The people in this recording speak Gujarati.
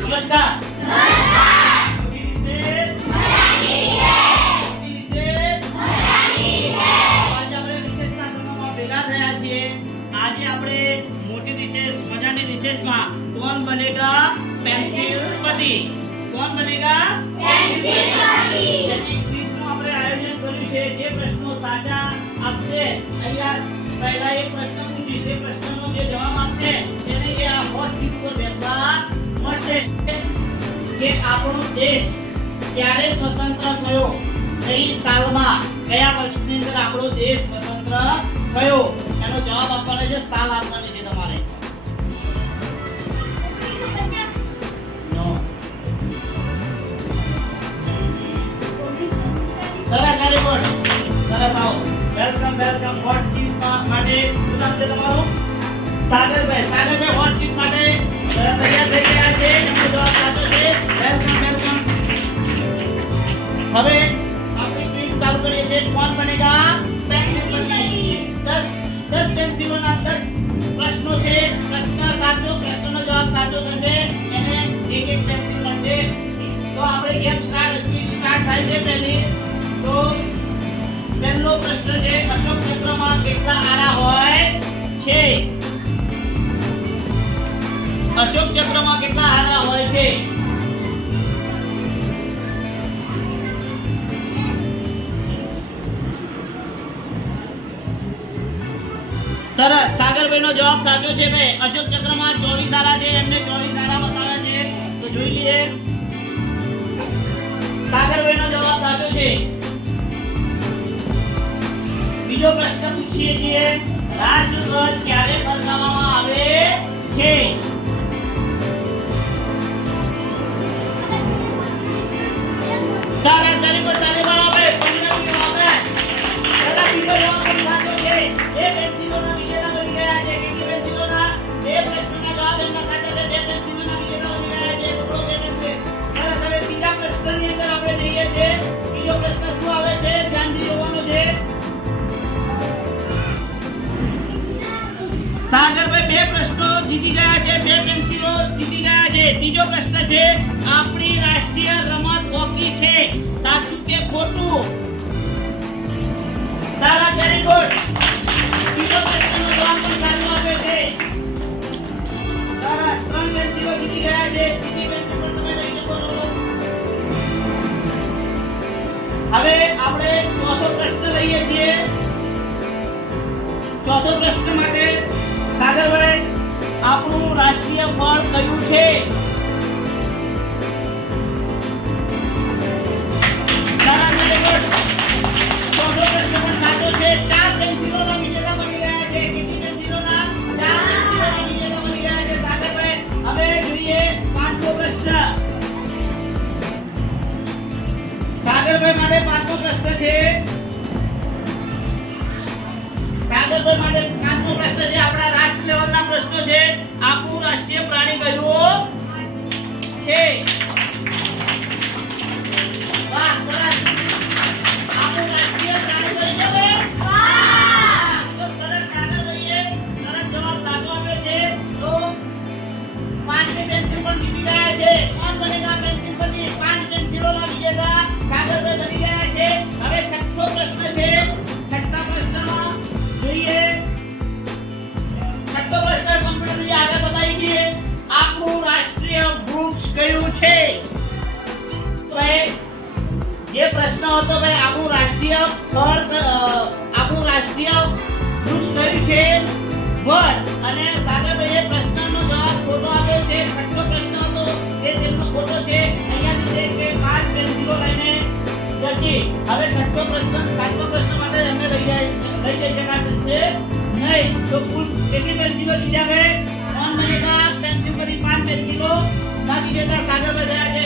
નમસ્કાર. આજે આપણે મોટી રિસેસ મજાની રિસેસમાં કોણ બનેગા પેન્સિલપતિ, કોણ બનેગા પેન્સિલપતિ એની ક્વિઝનું આપણે આયોજન કર્યું છે. જે પ્રશ્નો સાચા આપશે અહીંયા પહેલા એક પ્રશ્ન પૂછી, જે પ્રશ્નનો જે જવાબ આપશે તેને એ આ હોટ સીટ પર બેસવા મળશે. કે આપણો દેશ ક્યારે સ્વતંત્ર થયો, કઈ સાલમાં, કયા વર્ષની અંદર આપણો દેશ સ્વતંત્ર થયો, એનો જવાબ આપવાનો છે. સાલ આપવાની છે તમારે. નો સરસ, વેરી ગુડ, સરસ. આવો, વેલકમ વેલકમ. હોટ સીટ માટે શું નામ છે તમારું? સાગરભાઈ. સાગરભાઈ હોટ સીટ માટે તૈયાર થઈ ગયા છે. એમનો જવાબ સાચો છે. Welcome welcome. હવે આપણે ક્વિઝ ચાલુ કરીએ છીએ. કોણ બનેગા પેન્સિલપતિ. 10 પેન્સિલોના 10 પ્રશ્નો છે. પ્રશ્ન સાચો, પ્રશ્નનો જવાબ સાચો થશે એને એક એક પેન્સિલ મળશે. તો આપણે ગેમ સ્ટાર્ટ થાય છે. પહેલી તો પહેલો પ્રશ્ન છે, અશોક ચક્રમાં કેટલા આરા હોય છે? અશોક ચક્રમાં કેટલા આરા હોય છે? સરસ, સાગરભાઈનો જવાબ સાચો છે. ભાઈ અશોક ચક્રમાં 24 આરા છે. એમને 24 આરા બતાવે છે. તો જોઈ લઈએ. સાગરભાઈનો જવાબ સાચો છે. બીજો પ્રશ્ન પૂછીએ છીએ, રાષ્ટ્રધ્વજ ક્યારે ફરકાવવામાં આવે છે? સરસ, તારી પર તારી પર આવે. પંજાબી જવાબ છે. પહેલા બીજો જવાબ પણ સાચો છે. બે પેન્સિલોના વિજેતા બની ગયા છે. કેટલી પેન્સિલોના? બે પ્રશ્નના જવાબ એમના સાચા છે. બે પેન્સિલોના વિજેતા બની ગયા છે. પકડો બે પેન્સિલ. સરસ. હવે બીજા પ્રશ્નની અંદર આપણે જઈએ છીએ. બીજો પ્રશ્ન શું આવે છે? ધ્યાનથી જોવાનો છે. સાગરભાઈ બે પ્રશ્નો જીતી ગયા છે. બે પેન્સિલો જીતી ગયા છે. ત્રીજો પ્રશ્ન છે, આપણી રાષ્ટ્રીય રમત હોકી છે. સાચું કે ખોટું? સારા, વેરી ગુડ. ત્રીજો પ્રશ્નનો જવાબ પણ સાચો આપે છે. સારા, 3 પેન્સિલો જીતી ગયા છે. ત્રીજી પેન્સિલ પણ તમે લઈ શકો છો. હવે આપણે ચોથો પ્રશ્ન લઈએ છીએ. ચોથો પ્રશ્ન માટે સાગરભાઈ, આપણું રાષ્ટ્રીય ફળ કયું છે? ચોથો પ્રશ્ન પણ સાચો છે. 4 પેન્સિલોના વિજેતા બની ગયા છે. કેટલી પેન્સિલોના? 4 પેન્સિલોના વિજેતા બની ગયા છે. સાગરભાઈ હવે જોઈએ પાંચમો પ્રશ્ન. સાગરભાઈ માટે પાંચમો પ્રશ્ન છે. સાગરભાઈ માટે પાંચમો પ્રશ્ન છે. આપણા રાષ્ટ્ર લેવલના પ્રશ્નો છે. આપણું રાષ્ટ્રીય પ્રાણી કયું છે? વાહ, સરસ. આપણું રાષ્ટ્રીય પ્રાણી કયું છે? વાહ, તો સરસ. સાગરભાઈએ સરસ જવાબ સાચો આપ્યો છે. તો 5મી પેન્સિલ પણ જીતી ગયા છે. કોણ બનેગા પેન્સિલપતિ? 5 પેન્સિલોના વિજેતા સાગરભાઈ બની ગયા છે. હવે છઠ્ઠો પ્રશ્ન છે. છઠ્ઠા પ્રશ્નમાં જોઈએ. છઠ્ઠો પ્રશ્ન કમ્પ્યુટર આગળ બતાવી દઈએ. આપણું રાષ્ટ્રીય વૃક્ષ કયું છે? તો જે પ્રશ્ન હતો ભાઈ, આપણું રાષ્ટ્રીય ફળ, આપણું રાષ્ટ્રીય વૃક્ષ કયું છે? વડ. અને સાગરભાઈએ પ્રશ્નનો જવાબ ખોટો આપ્યો છે. છઠ્ઠો પ્રશ્ન હતો એ તેમનો ખોટો છે. અહીંયાથી છે કે 5 પેન્સિલો લઈને જશે. હવે છઠ્ઠો પ્રશ્ન, સાતમો પ્રશ્ન માટે એમને લઈ જઈ શકાશે નહીં. તો કુલ કેટલી પેન્સિલો જીત્યા ભાઈ? કોણ બનેગા પેન્સિલ પર 5 પેન્સિલો ના વિજેતા સાગરભાઈ થયા છે.